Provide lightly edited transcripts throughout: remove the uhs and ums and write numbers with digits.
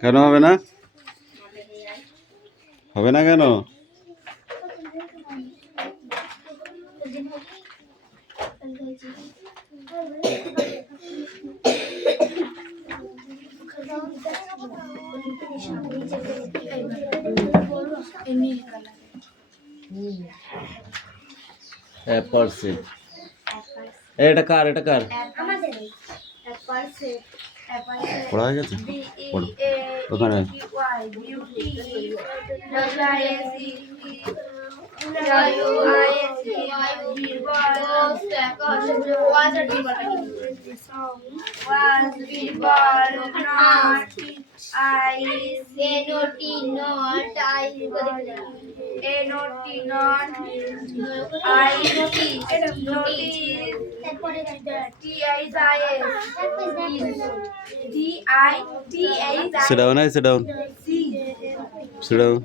কেন হবে না? হবে না কেন? Apple set. এটা কার? এটা কার? পড়া হয়ে গেছে? পড়ো ওখানে। Sit down, sit down. Sit down.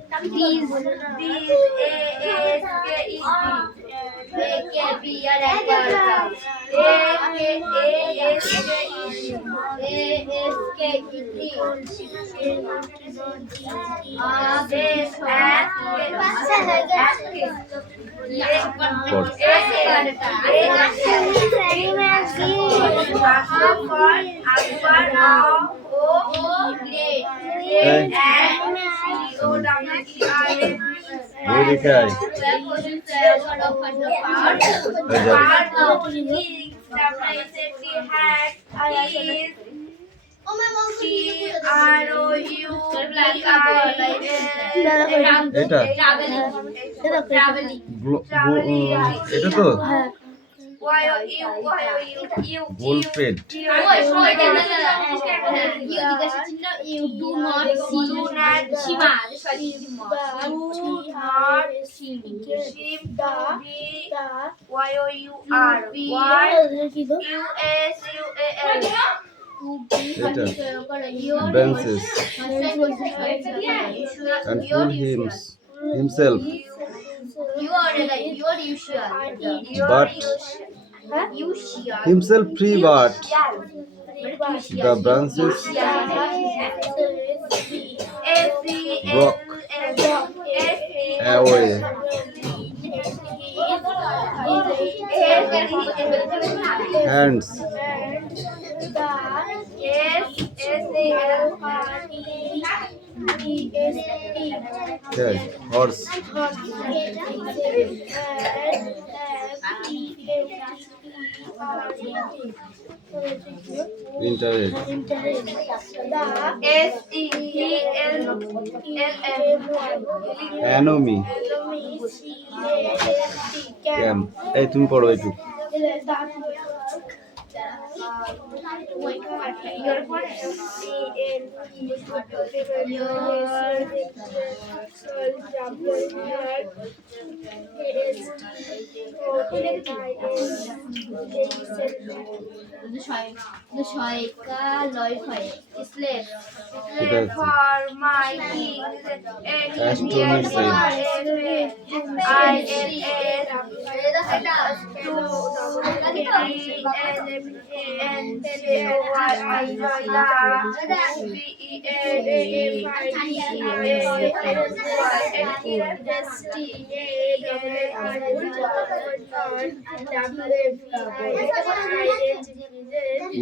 এটা তো গোলপেট। Branches and full himself, but himself free, but the branches broke away. Hands okay. Horse internet enemy camp. এই তুমি পড়ো একটু।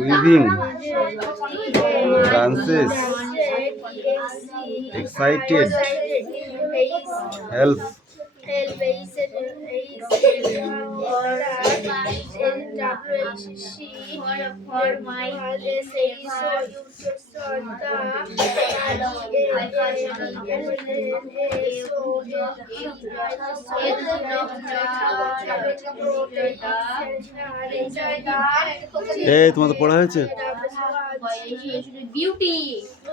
Weaving branches, excited, help, এই তোমার তো পড়া হয়েছে?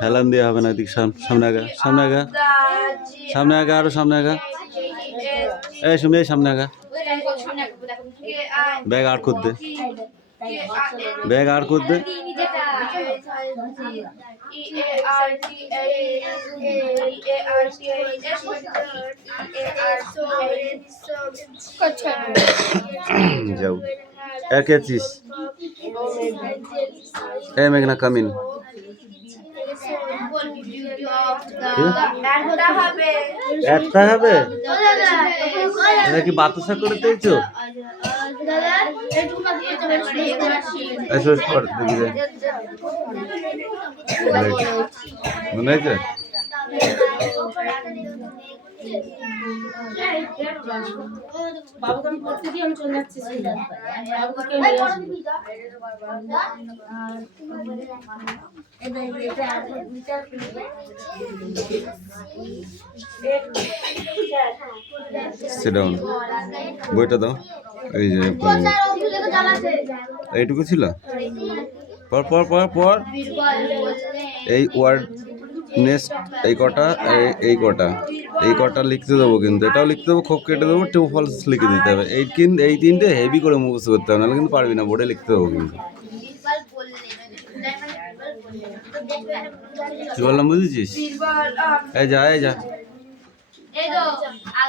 হেলান দিয়ে হবে না, এদিক সামনে আগা, সামনে আগা, সামনে আগা, আরো সামনে আগা। এই শুনে সামনে আগা। ব্যাগ আর করতে, ব্যাগ আর করতে। যাও এক আছিস। এই মেঘনা কামিন। একটা হবে? এটা কি বাতাসা করে দিয়েছো? মনে হয়েছে? বাবুকে আমি পড়তে দিয়ে আমি চলে যাচ্ছি বাবুকে Sit down. বইটা দাও। এই যে এইটুকু ছিল? পর পর পর পর এই ওয়ার্ড নেক্সট এই কটা লিখতে দেবো, কিন্তু এটাও লিখতে দেবো, খোপ কেটে দেবো, টু ফলস লিখে দিতে হবে। এই তিনটে হেভি করে মুখস্থ করতে হবে, নাহলে কিন্তু পারবি না, বোর্ডে লিখতে দেবো কিন্তু। কি বললাম বুঝেছিস? এই যা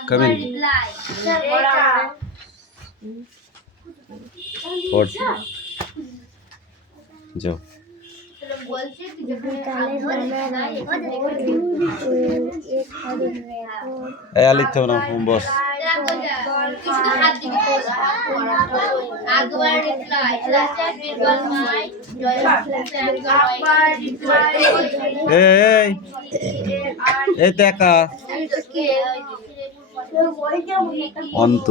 কামিং যাও। লিখতে হবে না, বস। এই দেখা অন্ত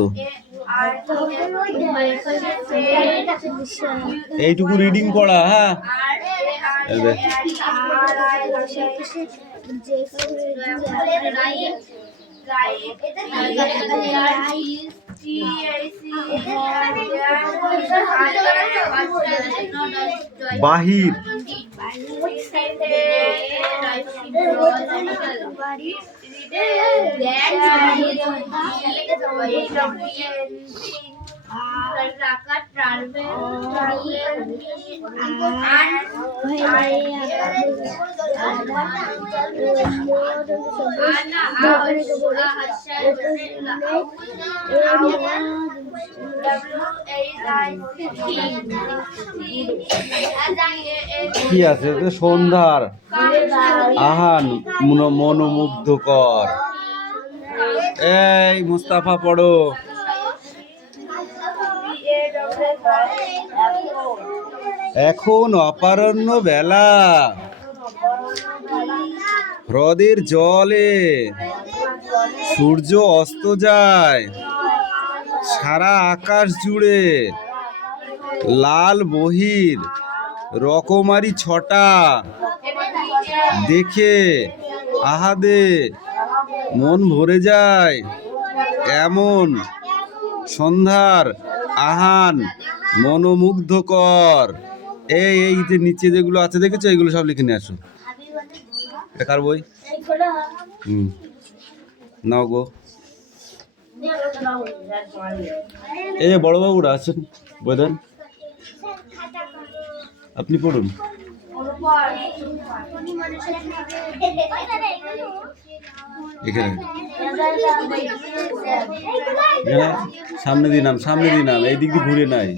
এইটুকু রিডিং পড়া। হ্যাঁ বাহির কি আছে? সন্ধ্যার আহান মনোমুগ্ধকর। এই মুস্তাফা পড়ো। এখন অপরাহ্ন বেলা, হ্রদের জলে সূর্য অস্ত যায়, সারা আকাশ জুড়ে লাল বহির রকমারি ছটা দেখে আহাদে মন ভরে যায়। এমন সন্ধ্যার আহান মনোমুগ্ধকর। এই যে নিচে যেগুলো আছে দেখেছো, এগুলো সব লিখে নিয়ে আসো। এটা কার বই? নাও গো। এই যে বড়বাবুরা আছেন, বই দেন, আপনি পড়ুন। এখানে সামনে দিন নাম, এই দিক দিয়ে ঘুরে নাই।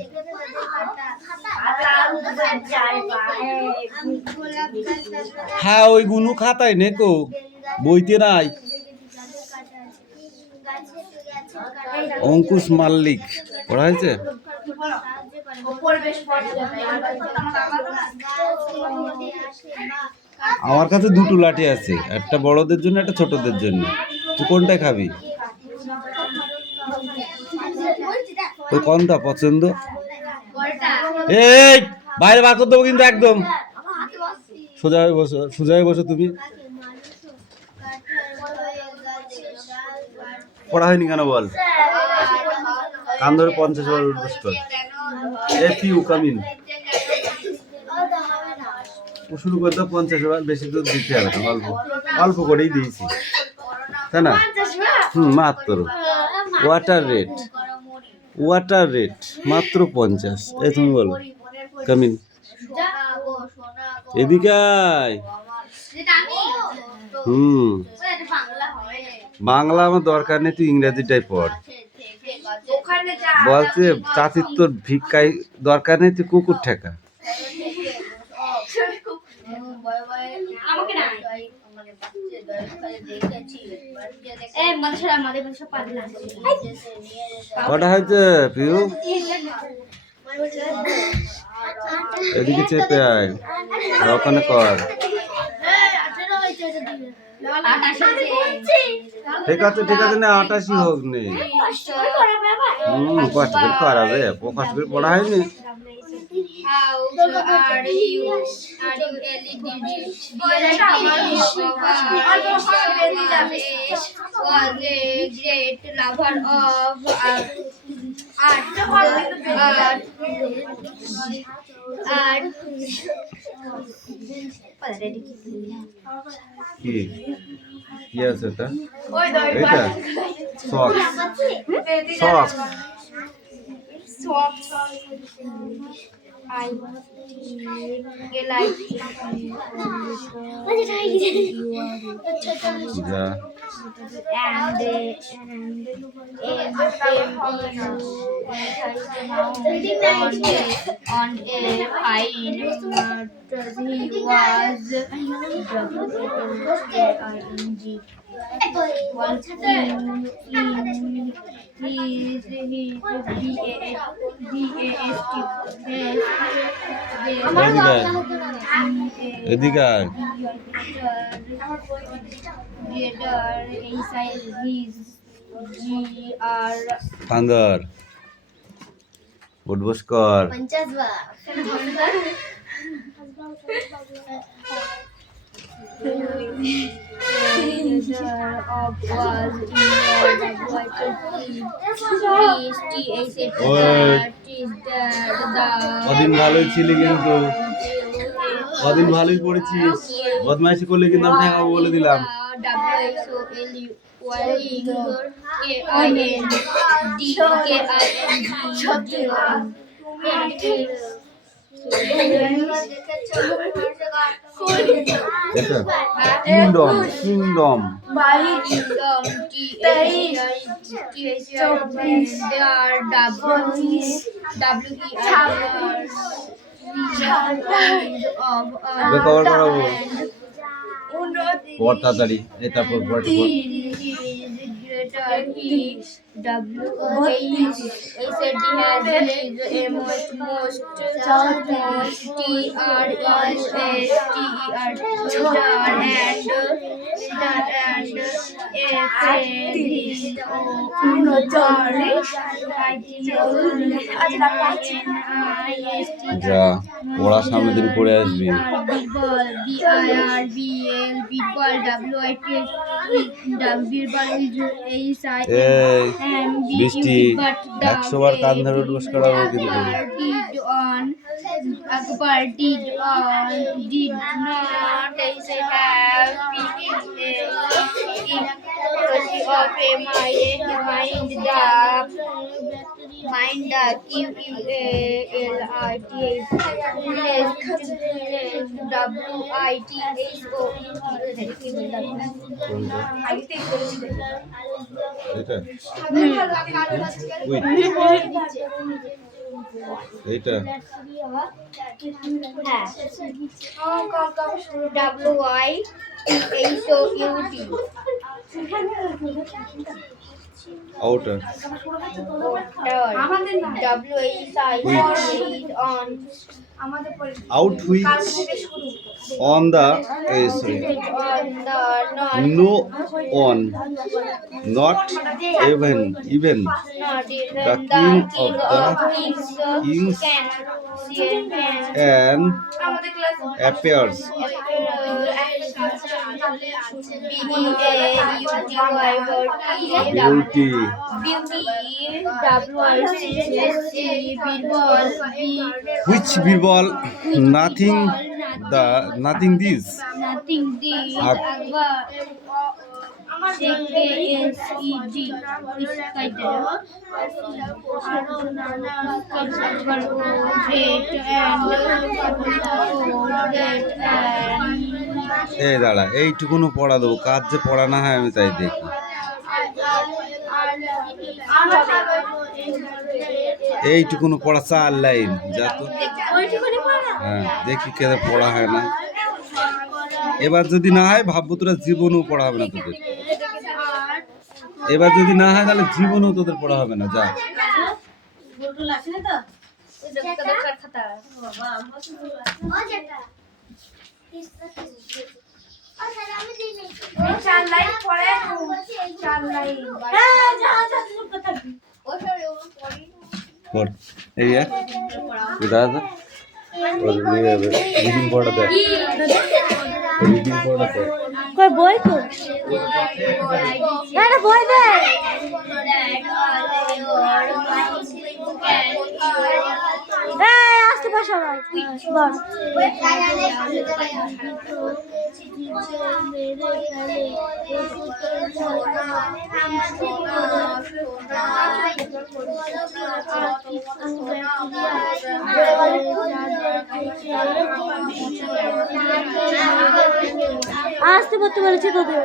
হ্যাঁ ওই গুলো খাতায় নেকো, বইতে নাই। অঙ্কুশ মাল্লিক পড়া হয়েছে? আমার কাছে দুটো লাঠি আছে, একটা বড়দের জন্য, একটা ছোটদের জন্য। তুই কোনটা খাবি? তোর কোনটা পছন্দ? এই বাইরে বার করে দেবো কিন্তু একদম। সোজা হয়ে বসো তুমি। পড়া হয়নি কেন বল? কান ধরে 50 বার বসতো। শুরু করে দাও 50 বার, বেশি তো দিতে হবে না, অল্প করেই দিয়েছি, তাই না? মাত্র ওয়াটার রেট মাত্র 50। এই তুমি বলো কামিন, এদিকে আয়। বাংলা আমার দরকার নেই, তুই ইংরেজিটাই পড়। বলছে চাচির তোর ভিক্ষায় দরকার নেই, তুই কুকুর ঠেকা। কটা হয়েছে পিউ? এদিকে চেপে আয়, আর ওখানে কর। ঠিক আছে ঠিক আছে, না 88 হোক নে। কষ্ট করে করাবে, কষ্ট করে পড়া হয়নি। How are you? Are you was a great lover of art. কি কি আছে এটা? এইটা সক্স, সক্স। I like যা on a fine he was এদিকে আয়। ফান্দর উঠবস কর। কদিন ভালোই ছিলি, কিন্তু কদিন ভালোই পড়েছিস, বদমাইশি করলে কিন্তু আমি ঠেকাবো বলে দিলাম। কিংডম, কিংডম কভার করাবো পড় তাড়াতাড়ি। এই তারপর যা পড়ার সামনে দিন পড়ে আসবি। বৃষ্টি 100 বার কান ধরে উঠবস করাবো কিন্তু। Akbar did not have of a mind the এইটা outer out which on the no on not even the king of the kings and appears beauty which Birbal nothing this এই দাঁড়া, এইটুকুনো পড়া দেবো, কাজ যে পড়া না হয় আমি তাই দেখি। এইটুকুনো পড়া 4 লাইন যা তো। হ্যাঁ দেখি কে পড়া হয় না। এবার যদি না হয় ভাববো তোরা জীবনেও পড়া হবে না তোদের। এবার যদি না হয় তাহলে জীবনেও তোদের পড়া হবে না। যা পড়। এই দাদা রিডিং পড়া দেয়, রিডিং পড়া দেয়। বই তো বই দে আসতে পার সবাই বল। আসতে পড়তে বলেছি তোদের।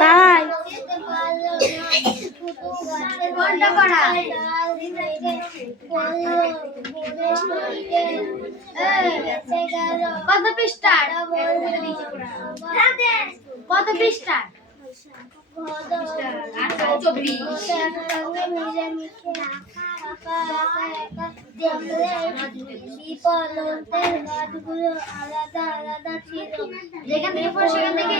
তাই কত পৃষ্ঠার? কত পৃষ্ঠার? 24। যেখান থেকে পড়ে সেখান থেকে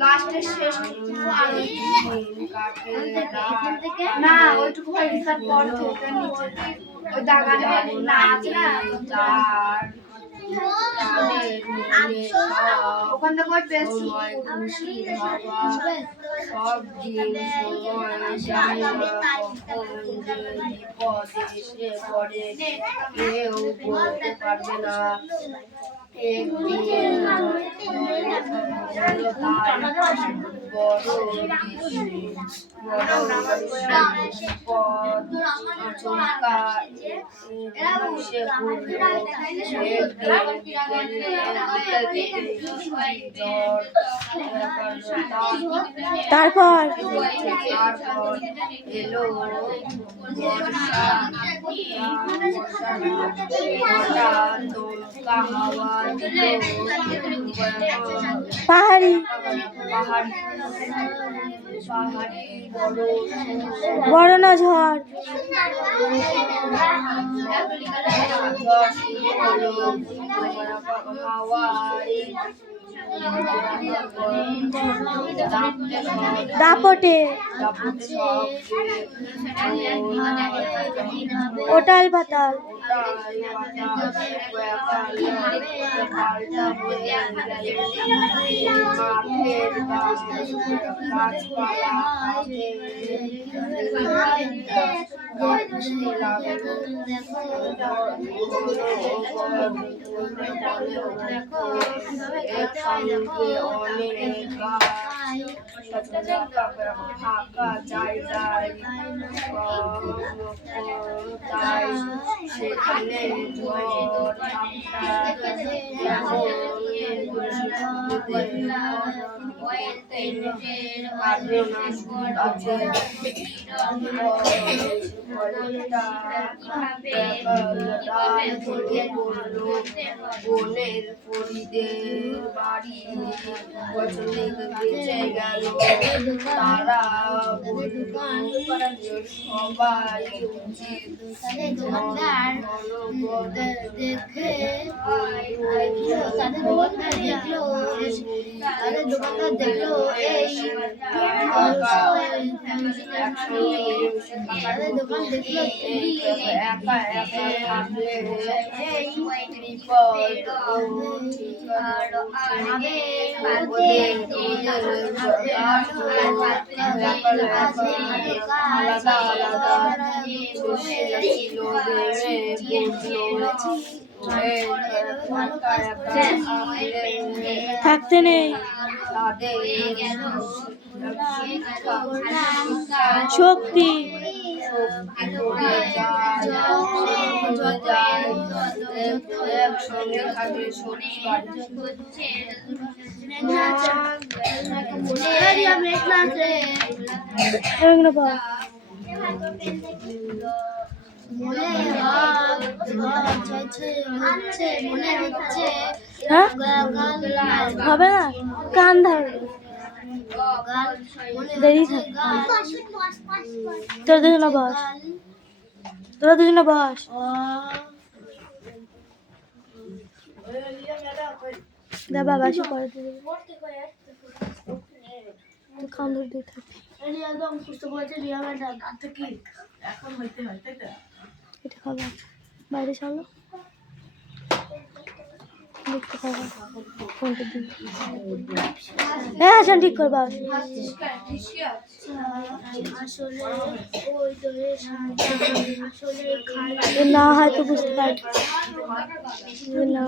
লাস্টের শেষ না ওইটুকু পর থেকে নিচে ওই দাগানে না আছে না ওখান থেকে ওই পেজ খুশি হওয়া সব দিন বিপদে পড়ে কেউ বলতে পারবে না। একদিন তারপর এলো পাহাড়ি বড় না ঝড় দাপটে ওটাল পাতাল ফাঁকা জায়গায় সেখানে বোনের ফরিদের বাড়ি বছরে বেঁচে গেল তারা সবাই উচিত দেখে তাদের দোকানদার দেখলো এই তাদের দোকান দেখলো একা একা থাকলে এই বিপদ থাকতে নেই শক্তি একসঙ্গে থাকলে এগুলো বল। হ্যাঁ হবে না কান ধর দেরি থাক তোরা দুজনে বস তোরা দুজনে বস দা বাবা এসে পরে দিয়ে দেবে তুই কান ধরে দিয়ে থাকবি এটা খাবার বাইরে চলো দেখতে পাবো ফোনটা দিই হ্যাঁ আচ্ছা ঠিক করবা না হয়তো বুঝতে পারছি না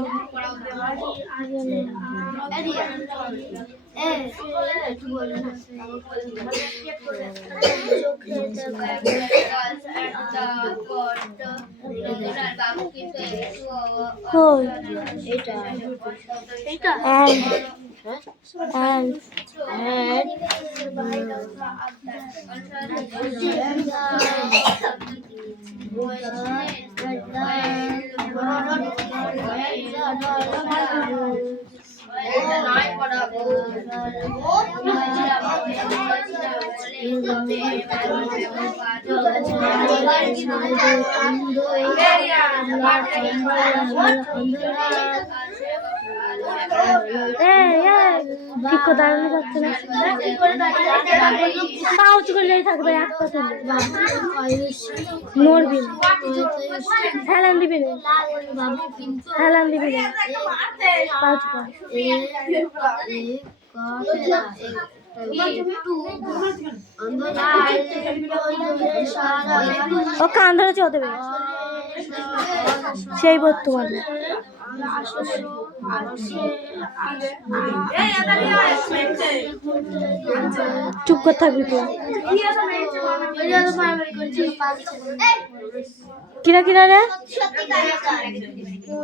কই and ঠিক করে দাঁড়ানো যাচ্ছে না পা উঁচু করলেই থাকবে এক পা তুলে নড়বি না হেলান দিবি না হেলান দিবি না পা উঁচু কর ও কান ধরে চল দেবে সেই বর্তমান চুপ করে থাকবি তো কিরা কিরা রে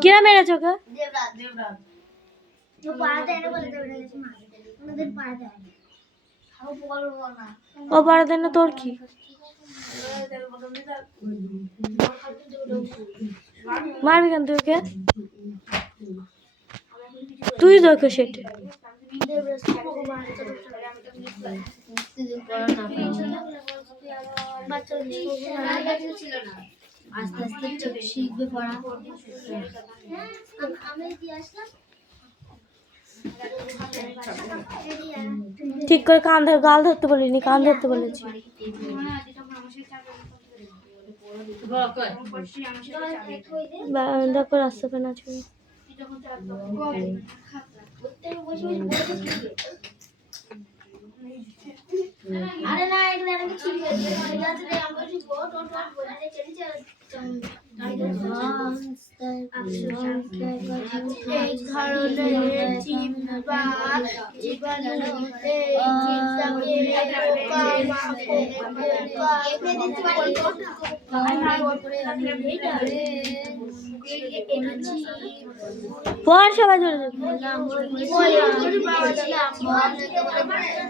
কিরা মেরেছ ওকে ও পাড়া দেয় না তোর কি মারবি কেন তুই ওকে তুই দেখো সেটা আস্তে আস্তে শিখবে পড়া ঠিক করে কান ধর গাল ধরতে বলিনি কান ধরতে বলেছি দেখো রাস্তা পেন আছে আরে না এগুলো আমি ঠিক আছে ঠিক আছে রে আমরা ঠিক বোট ও টোট বলতে চলি চল এই ধরনের চিন্তা জীবনে পর সবাই চলে যাবে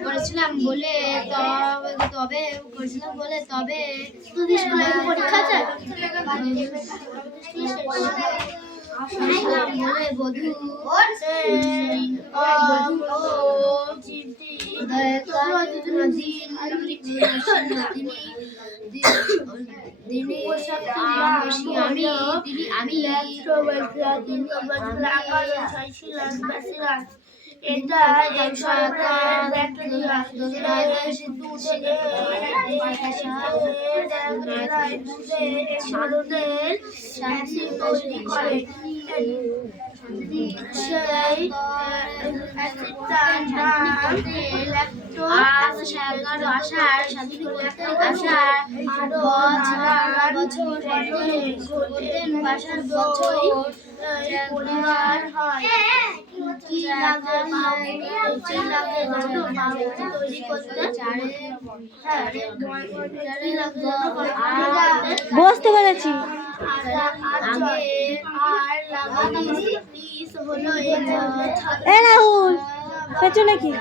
করেছিলাম বলে তবে করেছিলাম বলে তবে তুই স্কুলে পরীক্ষা আছে বলে বধূ এটা সরকার ব্যাকটেরিয়া সাধনের শান্তি তৈরি করে সেই অ্যাসিডটার নাম ল্যাকটোজ। 11 পরিবার হয়। কি লাগে তৈরি করতে? বুঝতে পেরেছি। এ রাহুল পেছনে কি?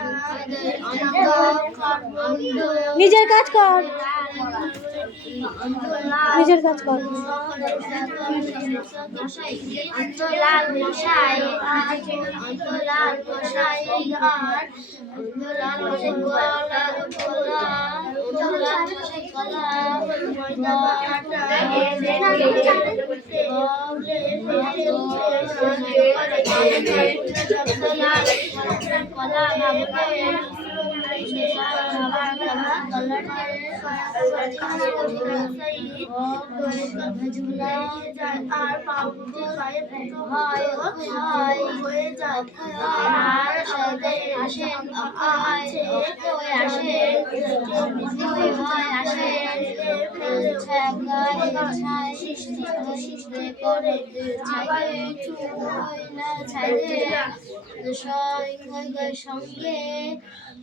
নিজের কাজ কর, নিজের কাজ কর। অন্তলাল মশাই আর পাউরুটি গায়ে ফুটো হয়ে যায়। আর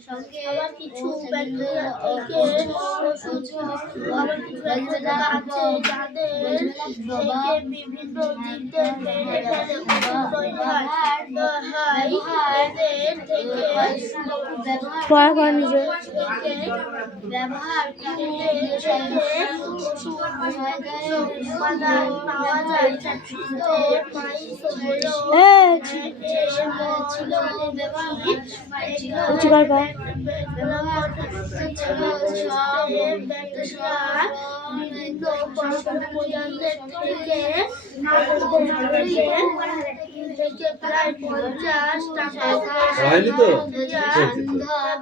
সঙ্গে আবার কিছু ব্যাকটেরিয়া থেকে আছে যাদের থেকে বিভিন্ন জীবদের মেরে ফেলে ওষুধ তৈরি হয়। এদের থেকে পড়া কর নিজের। ব্যবহার করে উপাদান পাওয়া যায়। ছিল উঁচু কর পা। বিভিন্ন পদার্থের থেকে প্রায় 50 টাকা হয়নি তো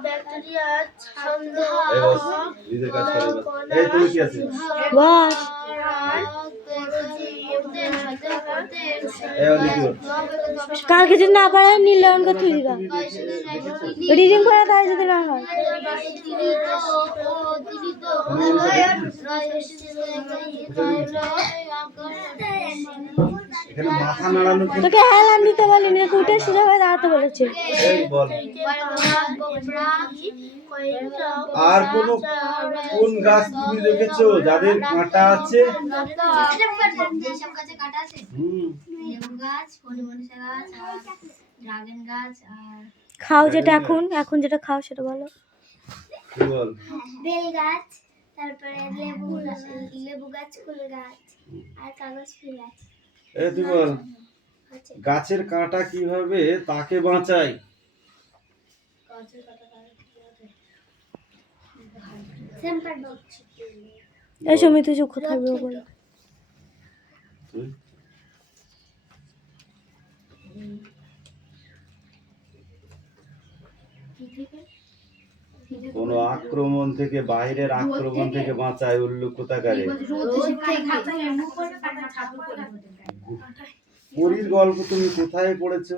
ব্যাকটেরিয়া ছন্দ নিজের কাজ করে। এই তুমি কি আছে? বস কালকে যদি না পারে নীলয়ন করতে দিবা, রিডিং করা তাই যদি না হয়। এখানে মাথা নাড়ানো কি? তোকে হেলান দিতে বলিনি, উঠে সোজা হয়ে দাঁড়াতে বলেছে। এই বল, আর কোন গাছ তুমি দেখেছো যাদের কাঁটা আছে? খাও যেটা এখন যেটা খাও সেটা বলো। কি বল? বেল গাছ, তারপরে লেবু গাছ, ফুল গাছ আর কাগজ ফুল গাছ। এই তুই বল, গাছের কাঁটা কিভাবে তাকে বাঁচায়? এই সময় তুই চুপ থাকবে বলো। কোন আক্রমণ থেকে, বাইরের আক্রমণ থেকে বাঁচায় উল্লু কোথাকারে? পরীর গল্প তুমি কোথায় পড়েছো?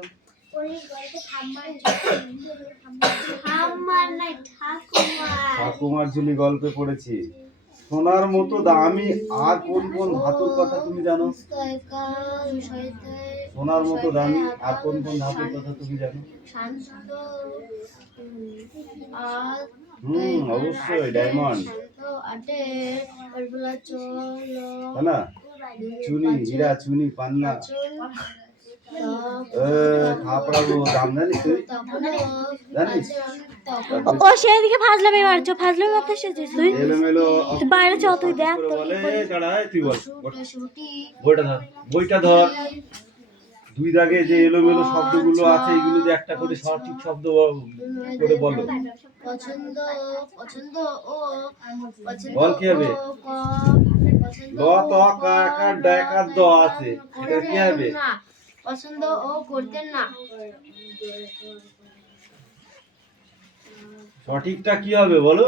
ঠাকুমার ঝুলি গল্পে পড়েছি। সোনার মতো দামি আর কোন কোন ধাতুর কথা তুমি জানো? সোনার মতো দামি আর কোন কোন ধাতুর কথা তুমি জানো? অবশ্যই ডায়মন্ড, তাই না? চুনি, হীরা, চুনি, পান্না, খাপড়াবো দাম জানিস তুই? জানিস? ও সেদিকে ফাজলামি মারছো, ফাজলামি মারতে এসেছিস তুই? এলোমেলো তুই বাইরে চ, তুই দেখ তো কি বলে করিস। দাঁড়ায়, তুই বল বইটা ধর। দুই দাগে যে এলোমেলো শব্দগুলো আছে এগুলো যে একটা করে সঠিক শব্দ করে বলো। পছন্দ ও বল কি হবে? ল ত কা কা ডাকা দ আছে, এটা কি হবে? পছন্দ ও করতেন না। সঠিকটা কি হবে বলো?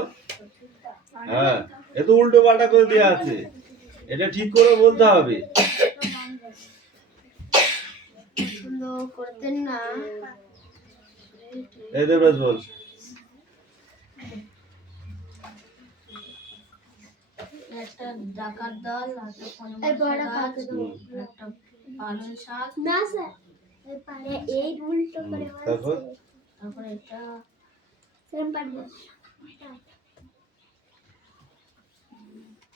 হ্যাঁ, এ তো উল্টো পাল্টা করে দেওয়া আছে, এটা ঠিক করে বলতে হবে। পছন্দ করতেন না। এই দেবরাজ বল। একটা ডাকাত দল, একটা একটা পালং শাক না স্যার, এরপরে এই উল্টো করে তারপর তারপরে এটা সেম পারবে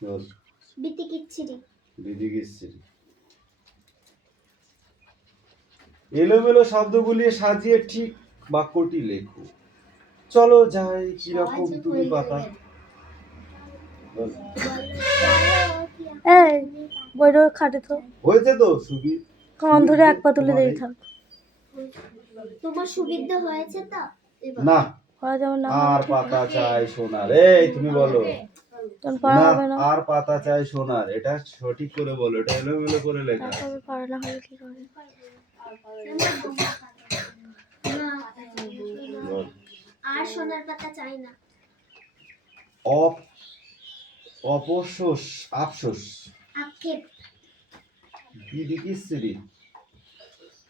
বল। বিতি কিচ্ছিরি। দিদি গিয়েছিলি। এলোমেলো শব্দগুলি সাজিয়ে ঠিক বাক্যটি লেখো। চলো যাই, কিরকম তুমি পাতা। বল। এই বইটা খাটে তো হয়েছে তো সুবি, কান ধরে এক পা তুলে দিয়ে থাক। তোমার সুবিধা হয়েছে তো? না, পড়া যেমন না আর পাতা চাই সোনার। এই তুমি বলো। তখন পড়া না, হবে না। আর পাতা চাই সোনার, এটা সঠিক করে বলো, এটা এলোমেলো করে লেখা। তারপরে পড়া না হলে কি করে? বল। আর সোনার পাতা চাই না। অপসোস, আফসোস। আক্ষেপ। দিদি কিচ্ছিরি।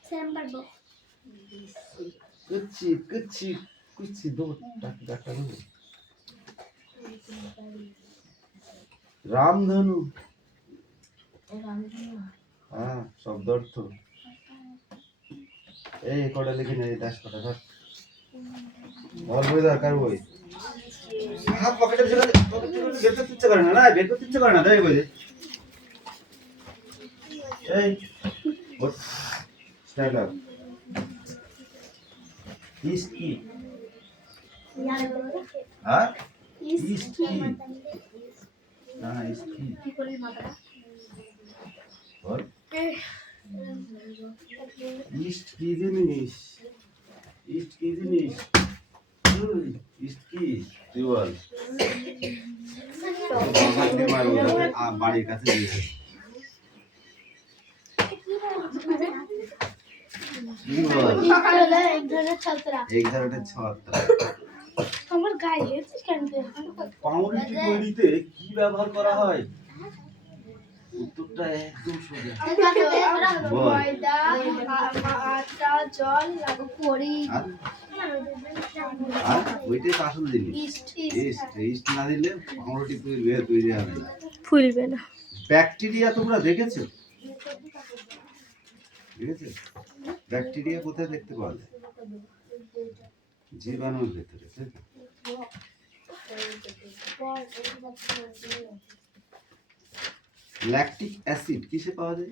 সেম পারবো। কুচ্ছি কুচ্ছি কুচ্ছি দৌড় ডাক্তার। রামধনু। হ্যাঁ, শব্দ অর্থ। এই কটা লিখে নে, 10 কটা ধর। বল বই দরকার বই। হাত পকেটে ঢুকে বের করতে ইচ্ছে করে না, না বের করতে ইচ্ছে করে না, তাই বলে। এই স্টাইল আপ। ইস্ট কি? হ্যাঁ, ইস্ট কি? না, ইস্ট কি? কি করলি মাথাটা? বল। ইস্ট কি জিনিস? ইস্ট কি জিনিস? ইস্ট কি? তুই বল। বাড়ির কাছে দিয়েছে। কি বল? এক ধরনের ছত্রাক। এই ধরনের ছত্রাক। আমার গায়ে কেন পাউরুটি তৈরিতে কি ব্যবহার করা হয়? উত্তরটা একদম সোজা। বল। ময়দা, আটা, জল, পরি। আর ওইটাই তো আসল জিনিস। ইস্ট না দিলে পাউরুটি তৈরি হবে না। ফুলবে না। ব্যাকটেরিয়া তোমরা দেখেছো? দেখেছো? ব্যাকটেরিয়া কোথায় দেখতে পাওয়া যায়? জীবাণুর ভেতরে, তাই তো? ল্যাকটিক অ্যাসিড কিসে পাওয়া যায়?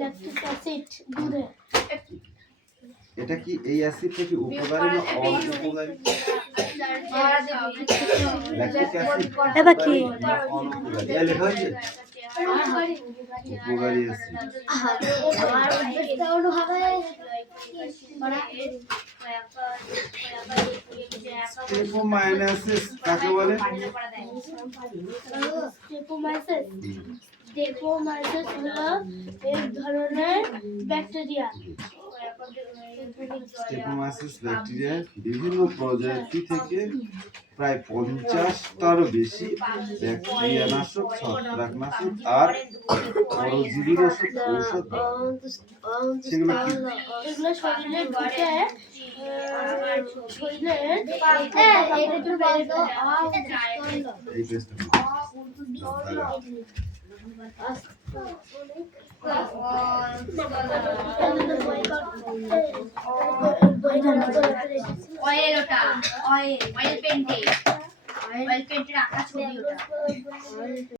ল্যাকটিক অ্যাসিড দুধে। এটা কি, এই অ্যাসিডটা কি উপকারী না অনুপকারী? ল্যাকটিক অ্যাসিড এবার কি? না অনুপকারী? এই লেখা হয়েছে উপকারী অ্যাসিড। আর উদ্ভিদ হবে স্টেপোমাইনাসিস কাকে বলে? স্টেপোমাইসিস। স্টেপোমাইসিস হলো এক ধরনের ব্যাকটেরিয়া। স্টেপোমাইসিস ব্যাকটেরিয়ার বিভিন্ন প্রজাতি থেকে প্রায় 50টারও বেশি ব্যাকটেরিয়ানাশক, ছত্রাকনাশক আর পরজীবীনাশক ঔষধ। সেগুলো কি? এগুলো শরীরে ঢুকে শরীরের এই পেজটা অয়েল, ওটা অয়েল পেন্টের আঁকা ছবি ওটা।